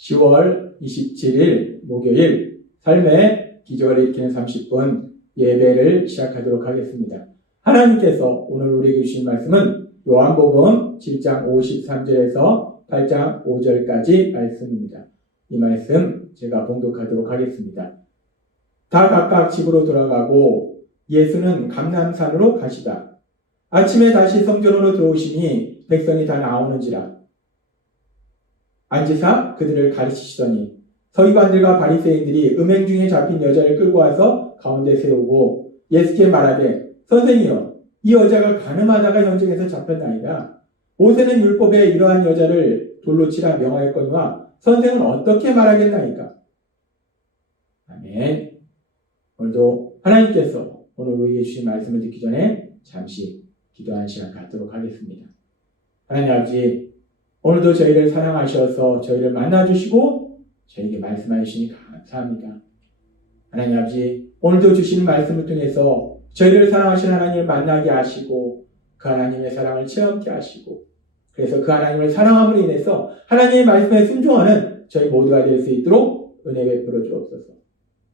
10월 27일 목요일 삶의 기적을 일으키는 30분 예배를 시작하도록 하겠습니다. 하나님께서 오늘 우리에게 주신 말씀은 요한복음 7장 53절에서 8장 5절까지 말씀입니다. 이 말씀 제가 봉독하도록 하겠습니다. 다 각각 집으로 돌아가고 예수는 감람산으로 가시다. 아침에 다시 성전으로 들어오시니 백성이 다 나오는지라. 앉으사 그들을 가르치시더니 서기관들과 바리새인들이 음행 중에 잡힌 여자를 끌고 와서 가운데 세우고 예수께 말하되 선생이여 이 여자가 간음하다가 현장에서 잡혔나이다. 모세는 율법에 이러한 여자를 돌로 치라 명하였거니와 선생은 어떻게 말하겠나이까? 아멘. 오늘도 하나님께서 오늘 우리에게 주신 말씀을 듣기 전에 잠시 기도하는 시간 갖도록 하겠습니다. 하나님 아버지, 오늘도 저희를 사랑하셔서 저희를 만나주시고 저희에게 말씀해 주시니 감사합니다. 하나님 아버지, 오늘도 주시는 말씀을 통해서 저희를 사랑하시는 하나님을 만나게 하시고 그 하나님의 사랑을 체험케 하시고 그래서 그 하나님을 사랑함으로 인해서 하나님의 말씀에 순종하는 저희 모두가 될 수 있도록 은혜 베풀어 주옵소서.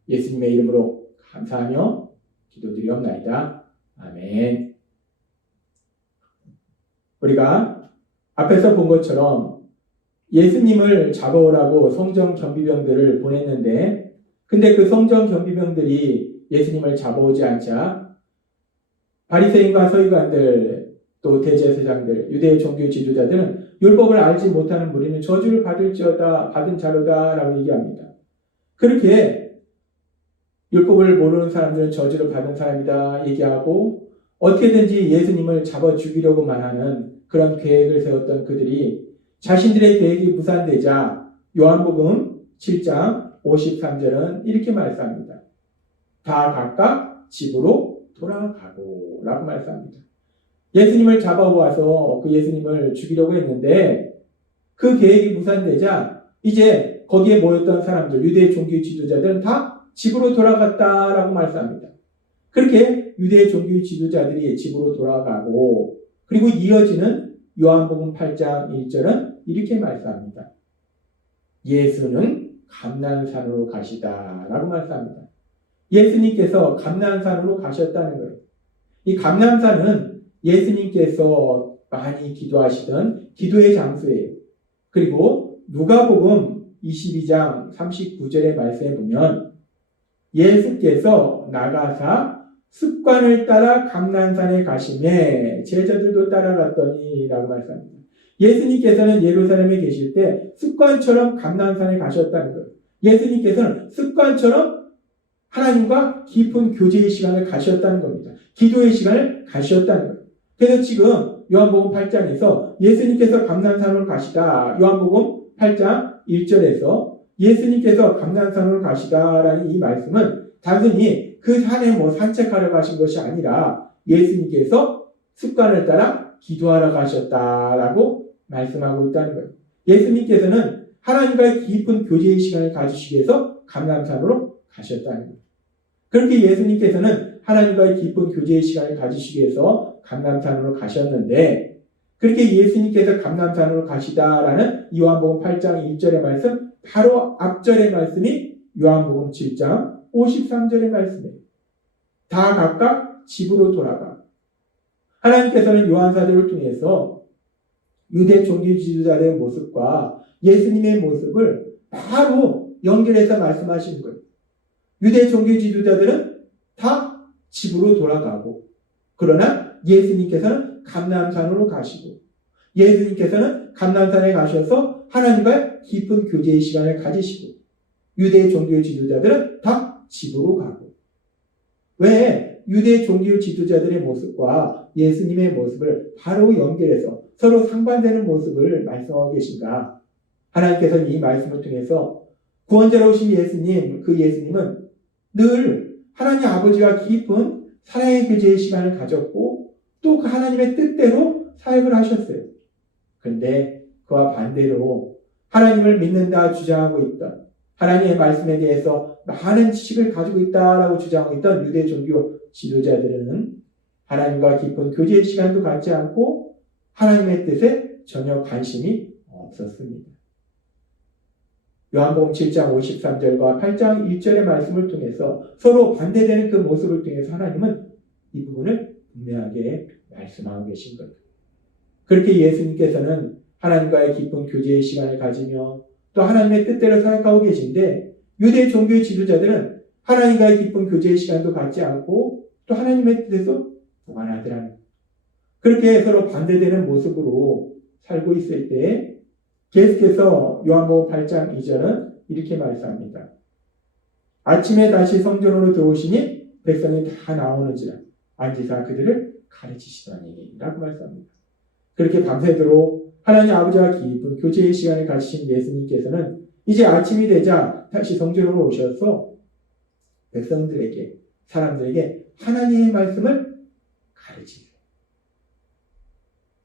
예수님의 이름으로 감사하며 기도드리옵나이다. 아멘. 우리가 앞에서 본 것처럼 예수님을 잡아오라고 성전 경비병들을 보냈는데 근데 그 성전 경비병들이 예수님을 잡아오지 않자 바리새인과 서기관들 또 대제사장들 유대의 종교 지도자들은 율법을 알지 못하는 무리는 저주를 받은 자로다 라고 얘기합니다. 그렇게 율법을 모르는 사람들은 저주를 받은 사람이다 얘기하고 어떻게든지 예수님을 잡아 죽이려고만 하는 그런 계획을 세웠던 그들이 자신들의 계획이 무산되자 요한복음 7장 53절은 이렇게 말씀합니다. 다 각각 집으로 돌아가고 라고 말씀합니다. 예수님을 잡아와서 그 예수님을 죽이려고 했는데 그 계획이 무산되자 이제 거기에 모였던 사람들, 유대의 종교 지도자들은 다 집으로 돌아갔다라고 말씀합니다. 그렇게 유대의 종교 지도자들이 집으로 돌아가고 그리고 이어지는 요한복음 8장 1절은 이렇게 말씀합니다. 예수는 감람산으로 가시다라고 말씀합니다. 예수님께서 감람산으로 가셨다는 거예요. 이 감람산은 예수님께서 많이 기도하시던 기도의 장소예요. 그리고 누가복음 22장 39절의 말씀에 보면 예수께서 나가사 습관을 따라 감람산에 가시매 제자들도 따라갔더니 라고 말씀합니다. 예수님께서는 예루살렘에 계실 때 습관처럼 감람산에 가셨다는 거예요. 예수님께서는 습관처럼 하나님과 깊은 교제의 시간을 가셨다는 겁니다. 기도의 시간을 가셨다는 거예요. 그래서 지금 요한복음 8장에서 예수님께서 감람산으로 가시다. 요한복음 8장 1절에서 예수님께서 감람산으로 가시다라는 이 말씀은 단순히 그 산에 산책하러 가신 것이 아니라 예수님께서 습관을 따라 기도하러 가셨다라고 말씀하고 있다는 거예요. 예수님께서는 하나님과의 깊은 교제의 시간을 가지시기 위해서 감람산으로 가셨다는 거예요. 그렇게 예수님께서는 하나님과의 깊은 교제의 시간을 가지시기 위해서 감람산으로 가셨는데 그렇게 예수님께서 감람산으로 가시다라는 요한복음 8장 1절의 말씀 바로 앞절의 말씀이 요한복음 7장 53절의 말씀이에요. 다 각각 집으로 돌아가. 하나님께서는 요한사도를 통해서 유대 종교 지도자들의 모습과 예수님의 모습을 바로 연결해서 말씀하시는 거예요. 유대 종교 지도자들은 다 집으로 돌아가고 그러나 예수님께서는 감람산으로 가시고 예수님께서는 감람산에 가셔서 하나님과의 깊은 교제의 시간을 가지시고 유대 종교 지도자들은 다 집으로 가고 왜 유대 종교 지도자들의 모습과 예수님의 모습을 바로 연결해서 서로 상반되는 모습을 말씀하고 계신가? 하나님께서는 이 말씀을 통해서 구원자로 오신 예수님, 그 예수님은 늘 하나님 아버지와 깊은 사랑의 교제의 시간을 가졌고 또 그 하나님의 뜻대로 사역을 하셨어요. 그런데 그와 반대로 하나님을 믿는다 주장하고 있던 하나님의 말씀에 대해서 많은 지식을 가지고 있다라고 주장하고 있던 유대 종교 지도자들은 하나님과 깊은 교제의 시간도 갖지 않고 하나님의 뜻에 전혀 관심이 없었습니다. 요한복음 7장 53절과 8장 1절의 말씀을 통해서 서로 반대되는 그 모습을 통해서 하나님은 이 부분을 분명하게 말씀하고 계신 겁니다. 그렇게 예수님께서는 하나님과의 깊은 교제의 시간을 가지며 또 하나님의 뜻대로 사역하고 계신데 유대 종교 지도자들은 하나님과의 깊은 교제의 시간도 갖지 않고 또 하나님의 뜻에서 보관하더라는 거예요. 그렇게 서로 반대되는 모습으로 살고 있을 때 계속해서 요한복음 8장 2절은 이렇게 말씀합니다. 아침에 다시 성전으로 들어오시니 백성이 다 나오는지라 앉으사 그들을 가르치시더니 라고 말씀합니다. 그렇게 밤새도록 하나님 아버지와 깊은 교제의 시간을 가지신 예수님께서는 이제 아침이 되자 다시 성전으로 오셔서 백성들에게 사람들에게 하나님의 말씀을 가르치세요.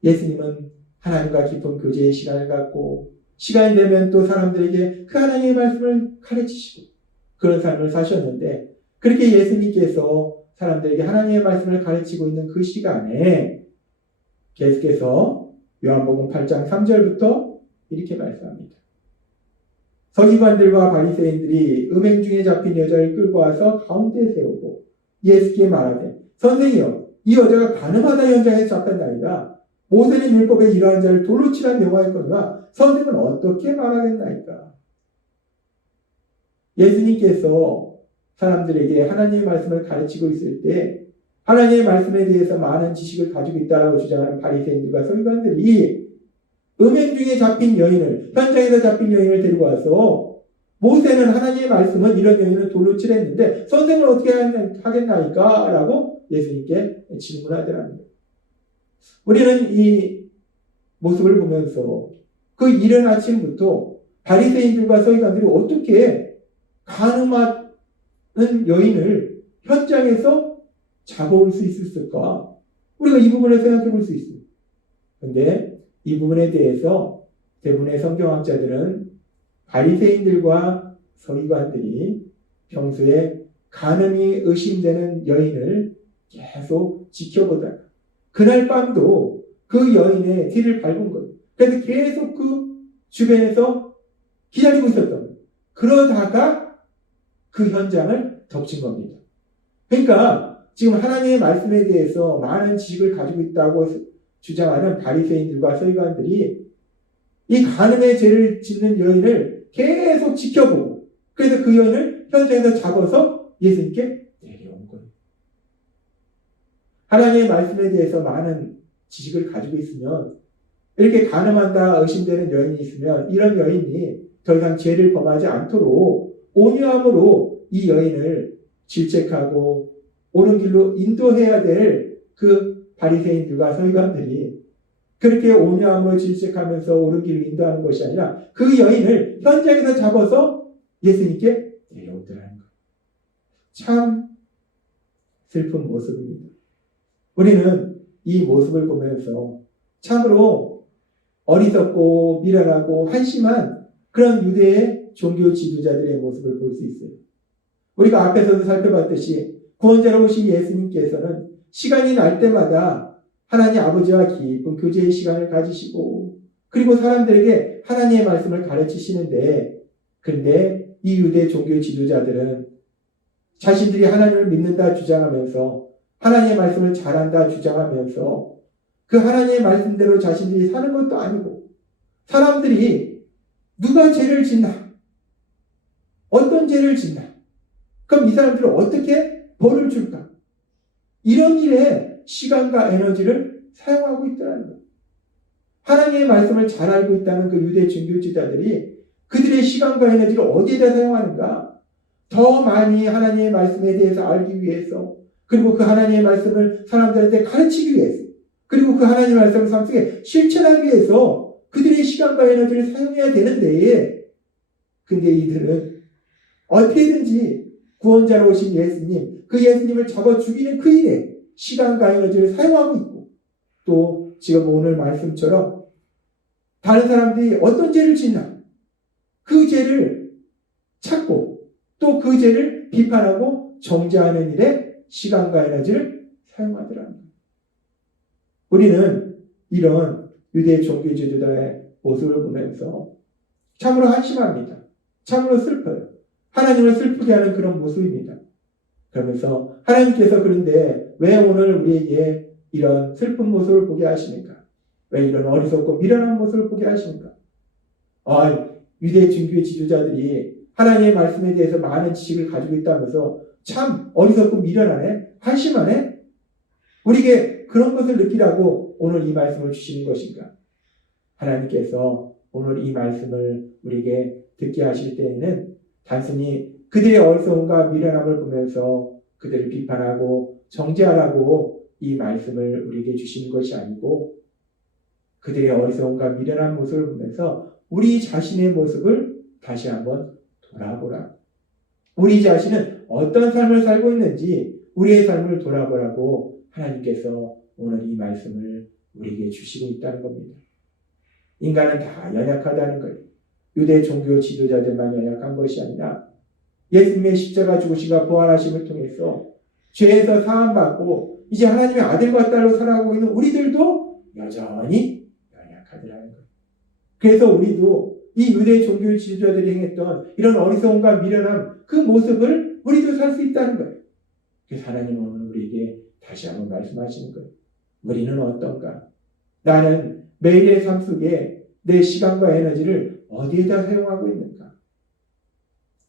예수님은 하나님과 깊은 교제의 시간을 갖고 시간이 되면 또 사람들에게 그 하나님의 말씀을 가르치시고 그런 삶을 사셨는데 그렇게 예수님께서 사람들에게 하나님의 말씀을 가르치고 있는 그 시간에 계속해서 요한복음 8장 3절부터 이렇게 말씀합니다. 서기관들과 바리새인들이 음행 중에 잡힌 여자를 끌고 와서 가운데 세우고 예수께 말하되 선생이여 이 여자가 간음하다 현장에서 잡혔나이다. 모세는 율법에 이러한 자를 돌로 치라 명하였거니와 선생은 어떻게 말하겠나이까. 예수님께서 사람들에게 하나님의 말씀을 가르치고 있을 때 하나님의 말씀에 대해서 많은 지식을 가지고 있다고 주장하는 바리새인들과 서기관들이 음행 중에 잡힌 여인을 현장에서 잡힌 여인을 데리고 와서 모세는 하나님의 말씀은 이런 여인을 돌로 치랬는데 선생은 어떻게 하겠나이까? 라고 예수님께 질문하더라는 거예요. 우리는 이 모습을 보면서 그 이른 아침부터 바리새인들과 서기관들이 어떻게 간음하는 여인을 현장에서 잡아올 수 있었을까? 우리가 이 부분을 생각해 볼 수 있어요. 그런데 이 부분에 대해서 대부분의 성경학자들은 바리새인들과 서기관들이 평소에 간음이 의심되는 여인을 계속 지켜보다가 그날 밤도 그 여인의 뒤를 밟은 거예요. 그래서 계속 그 주변에서 기다리고 있었던 거예요. 그러다가 그 현장을 덮친 겁니다. 그러니까 지금 하나님의 말씀에 대해서 많은 지식을 가지고 있다고 주장하는 바리새인들과 서기관들이 이 간음의 죄를 짓는 여인을 계속 지켜보고 그래서 그 여인을 현장에서 잡아서 예수님께 데려온 거예요. 하나님의 말씀에 대해서 많은 지식을 가지고 있으면 이렇게 간음한다 의심되는 여인이 있으면 이런 여인이 더 이상 죄를 범하지 않도록 온유함으로 이 여인을 질책하고 옳은 길로 인도해야 될 그 바리새인들과 서기관들이 그렇게 온유함으로 질책하면서 옳은 길로 인도하는 것이 아니라 그 여인을 현장에서 잡아서 예수님께 데려오더라는 거예요. 참 슬픈 모습입니다. 우리는 이 모습을 보면서 참으로 어리석고 미련하고 한심한 그런 유대의 종교 지도자들의 모습을 볼 수 있어요. 우리가 앞에서도 살펴봤듯이 구원자로 오신 예수님께서는 시간이 날 때마다 하나님 아버지와 깊은 교제의 시간을 가지시고 그리고 사람들에게 하나님의 말씀을 가르치시는데 그런데 이 유대 종교 지도자들은 자신들이 하나님을 믿는다 주장하면서 하나님의 말씀을 잘한다 주장하면서 그 하나님의 말씀대로 자신들이 사는 것도 아니고 사람들이 누가 죄를 짓나? 어떤 죄를 짓나? 그럼 이 사람들은 어떻게 벌을 줄까? 이런 일에 시간과 에너지를 사용하고 있더라는 거예요. 하나님의 말씀을 잘 알고 있다는 그 유대 종교지도자들이 그들의 시간과 에너지를 어디에다 사용하는가? 더 많이 하나님의 말씀에 대해서 알기 위해서 그리고 그 하나님의 말씀을 사람들한테 가르치기 위해서 그리고 그 하나님의 말씀을 삶 속에 실천하기 위해서 그들의 시간과 에너지를 사용해야 되는데 근데 이들은 어떻게든지 구원자로 오신 예수님, 그 예수님을 잡아 죽이는 그 일에 시간과 에너지를 사용하고 있고 또 지금 오늘 말씀처럼 다른 사람들이 어떤 죄를 짓나 그 죄를 찾고 또 그 죄를 비판하고 정죄하는 일에 시간과 에너지를 사용하더라는 거예요. 우리는 이런 유대 종교 지도자의 모습을 보면서 참으로 한심합니다. 참으로 슬퍼요. 하나님을 슬프게 하는 그런 모습입니다. 그러면서 하나님께서 그런데 왜 오늘 우리에게 이런 슬픈 모습을 보게 하십니까? 왜 이런 어리석고 미련한 모습을 보게 하십니까? 유대 종교의 지도자들이 하나님의 말씀에 대해서 많은 지식을 가지고 있다면서 참 어리석고 미련하네? 한심하네? 우리에게 그런 것을 느끼라고 오늘 이 말씀을 주시는 것인가? 하나님께서 오늘 이 말씀을 우리에게 듣게 하실 때에는 단순히 그들의 어리석음과 미련함을 보면서 그들을 비판하고 정죄하라고 이 말씀을 우리에게 주시는 것이 아니고 그들의 어리석음과 미련한 모습을 보면서 우리 자신의 모습을 다시 한번 돌아보라. 우리 자신은 어떤 삶을 살고 있는지 우리의 삶을 돌아보라고 하나님께서 오늘 이 말씀을 우리에게 주시고 있다는 겁니다. 인간은 다 연약하다는 거예요. 유대 종교 지도자들만 연약한 것이 아니라 예수님의 십자가 죽으심과 부활하심을 통해서 죄에서 사함받고 이제 하나님의 아들과 딸로 살아가고 있는 우리들도 여전히 연약하더라는 거예요. 그래서 우리도 이 유대 종교 지도자들이 행했던 이런 어리석음과 미련함 그 모습을 우리도 살 수 있다는 거예요. 그래서 하나님은 오늘 우리에게 다시 한번 말씀하시는 거예요. 우리는 어떤가? 나는 매일의 삶 속에 내 시간과 에너지를 어디에다 사용하고 있는가?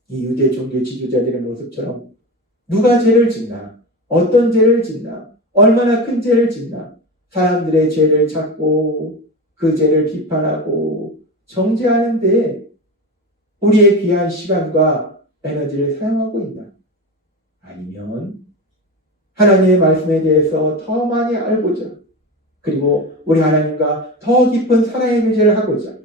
이 유대 종교 지도자들의 모습처럼 누가 죄를 짓나? 어떤 죄를 짓나? 얼마나 큰 죄를 짓나? 사람들의 죄를 찾고 그 죄를 비판하고 정죄하는데 우리의 귀한 시간과 에너지를 사용하고 있나? 아니면 하나님의 말씀에 대해서 더 많이 알고자 그리고 우리 하나님과 더 깊은 사랑의 교제를 하고자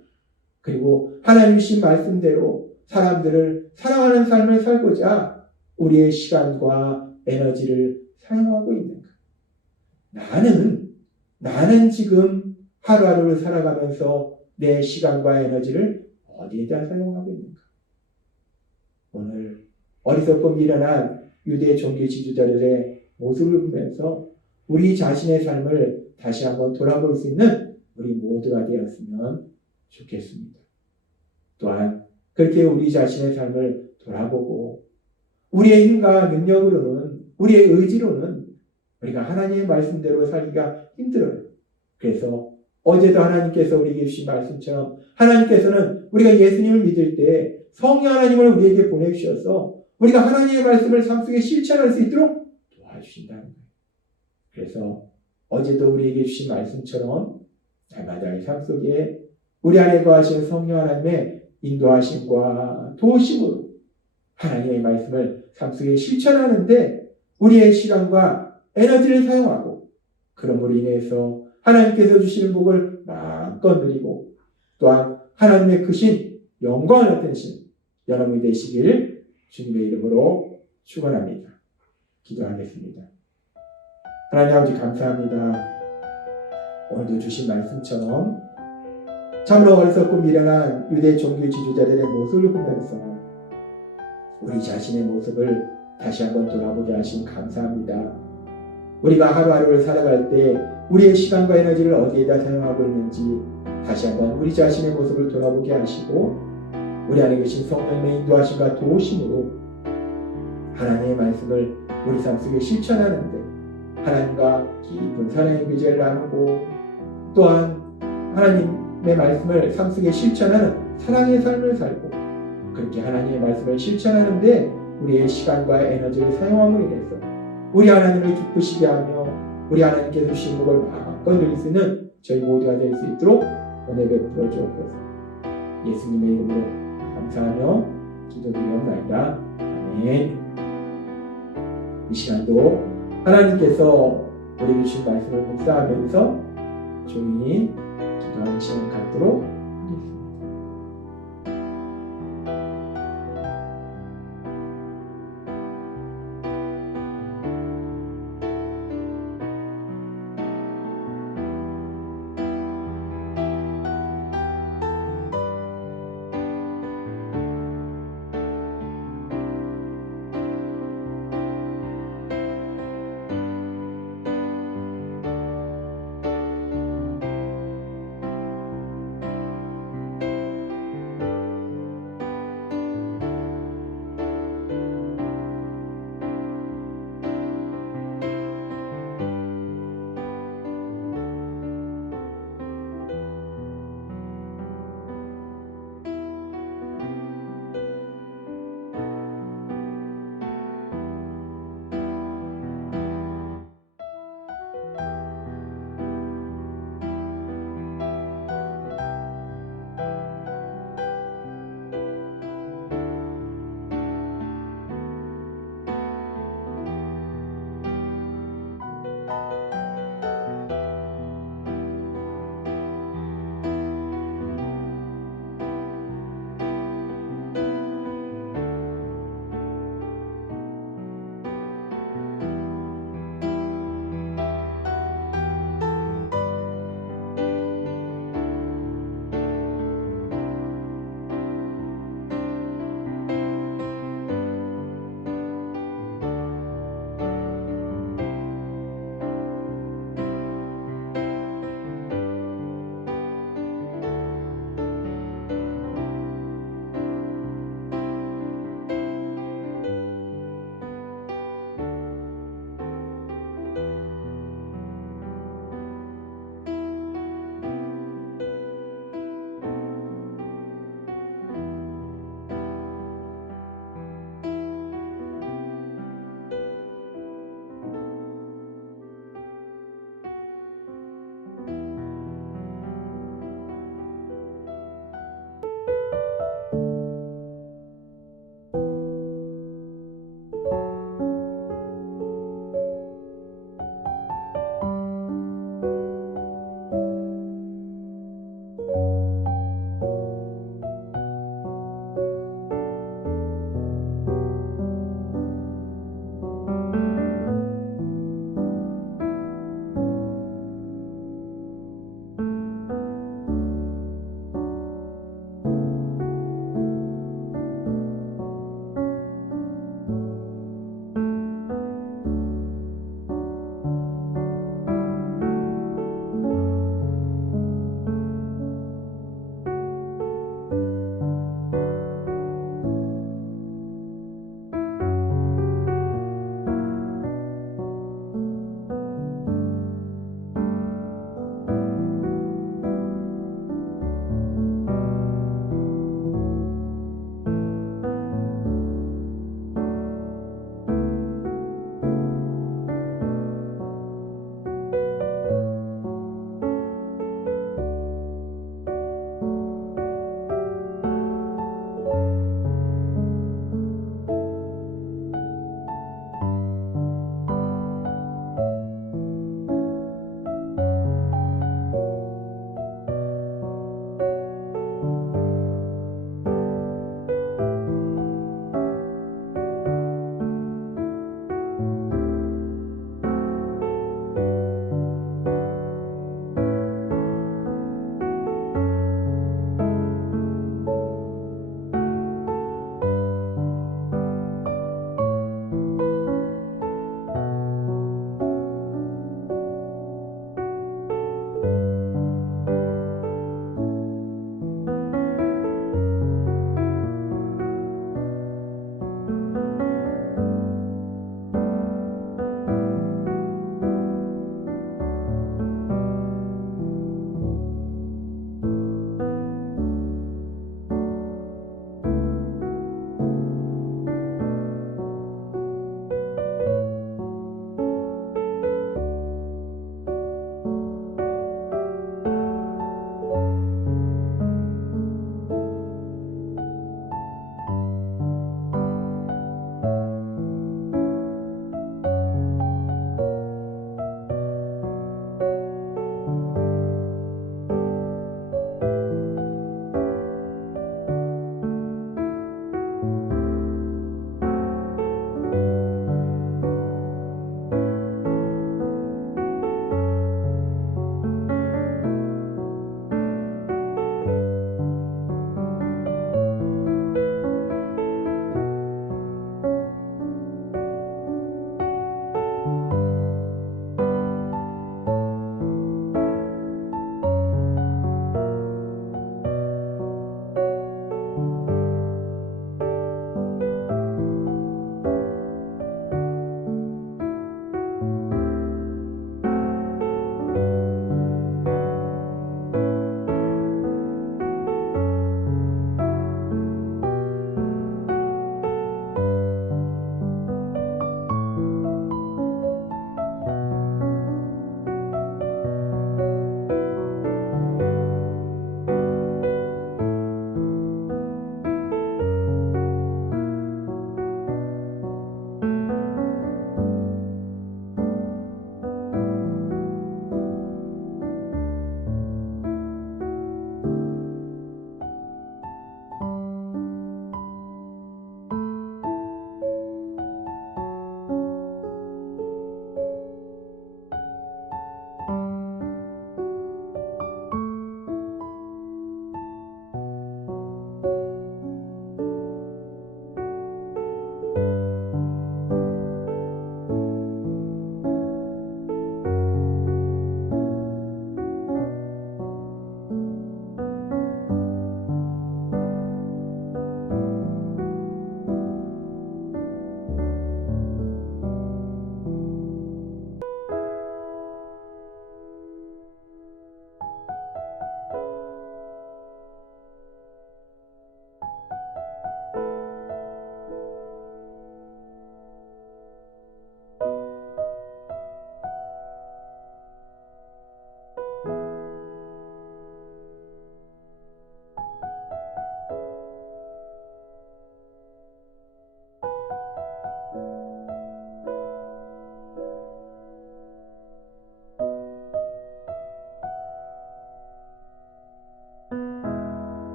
그리고 하나님 주신 말씀대로 사람들을 사랑하는 삶을 살고자 우리의 시간과 에너지를 사용하고 있는가? 나는 지금 하루하루를 살아가면서 내 시간과 에너지를 어디에다 사용하고 있는가? 오늘 어리석고 미련한 유대 종교 지도자들의 모습을 보면서 우리 자신의 삶을 다시 한번 돌아볼 수 있는 우리 모두가 되었으면 좋겠습니다. 또한 그렇게 우리 자신의 삶을 돌아보고 우리의 힘과 능력으로는 우리의 의지로는 우리가 하나님의 말씀대로 살기가 힘들어요. 그래서 어제도 하나님께서 우리에게 주신 말씀처럼 하나님께서는 우리가 예수님을 믿을 때 성령 하나님을 우리에게 보내주셔서 우리가 하나님의 말씀을 삶 속에 실천할 수 있도록 도와주신다는 거예요. 그래서 어제도 우리에게 주신 말씀처럼 날마다의 삶 속에 우리 안에 거하시는 성령 하나님의 인도하심과 도우심으로 하나님의 말씀을 삶 속에 실천하는데 우리의 시간과 에너지를 사용하고 그럼으로 인해서 하나님께서 주시는 복을 마음껏 누리고 또한 하나님의 크신 영광을 나타내신 여러분이 되시길 주님의 이름으로 축원합니다. 기도하겠습니다. 하나님 아버지 감사합니다. 오늘도 주신 말씀처럼 참으로 어리석고 미련한 유대 종교 지도자들의 모습을 보면서 우리 자신의 모습을 다시 한번 돌아보게 하신 감사합니다. 우리가 하루하루를 살아갈 때 우리의 시간과 에너지를 어디에다 사용하고 있는지 다시 한번 우리 자신의 모습을 돌아보게 하시고 우리 안에 계신 성령의 인도하심과 도우심으로 하나님의 말씀을 우리 삶 속에 실천하는데 하나님과 깊은 사랑의 교제를 나누고 또한 하나님의 말씀을 삶 속에 실천하는 사랑의 삶을 살고 그렇게 하나님의 말씀을 실천하는데 우리의 시간과 에너지를 사용함으로 인해서 우리 하나님을 기쁘시게 하며 우리 하나님께서 주신 복을 마음껏 누릴 수 있는 저희 모두가 될 수 있도록 은혜 베풀어 주옵소서. 예수님의 이름으로 감사하며 기도드리옵나이다. 아멘. 이 시간도 하나님께서 우리에게 주신 말씀을 묵상하면서 조용히 기도하는 시간 갖도록